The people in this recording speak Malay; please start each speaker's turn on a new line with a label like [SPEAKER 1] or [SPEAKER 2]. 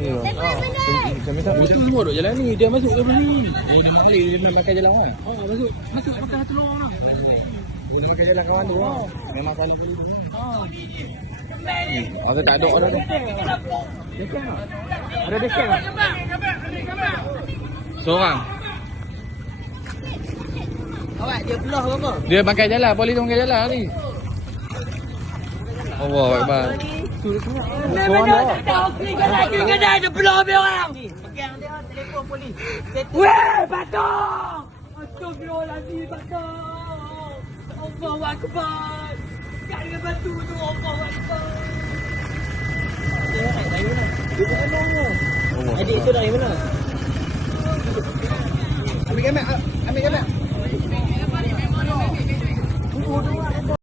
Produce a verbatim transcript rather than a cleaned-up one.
[SPEAKER 1] Ya. Macam mana?
[SPEAKER 2] Itu semua duk jalan ni. Dia masuk ke ni? Dia nak balik, dia nak makan jalan kan? Oh, masuk. Masuk makan satu orang lah.
[SPEAKER 1] Dia nak makan jalan kawan tu lah. Memang paling dulu.
[SPEAKER 2] Oh.
[SPEAKER 1] Oh, tak ada orang tu.
[SPEAKER 2] Dekat tak? Ada dekat tak?
[SPEAKER 1] Seorang.
[SPEAKER 2] Awak dia belah ke apa?
[SPEAKER 1] Dia makan jalan, polis tu makan jalan ni. Allah Akbar.
[SPEAKER 2] Memang dia tak tahu klik jalan, klik jalan dia belah habis orang. Pegang dia telefon polis. Weh, batang! Astagfirullahaladzim, batang! Allahu Akbar! Kat dengan batu tu, Allahu Akbar! Dia dari mana? Dia bukan mana? Adik tu dari mana? Ambil gambar, ambil gambar.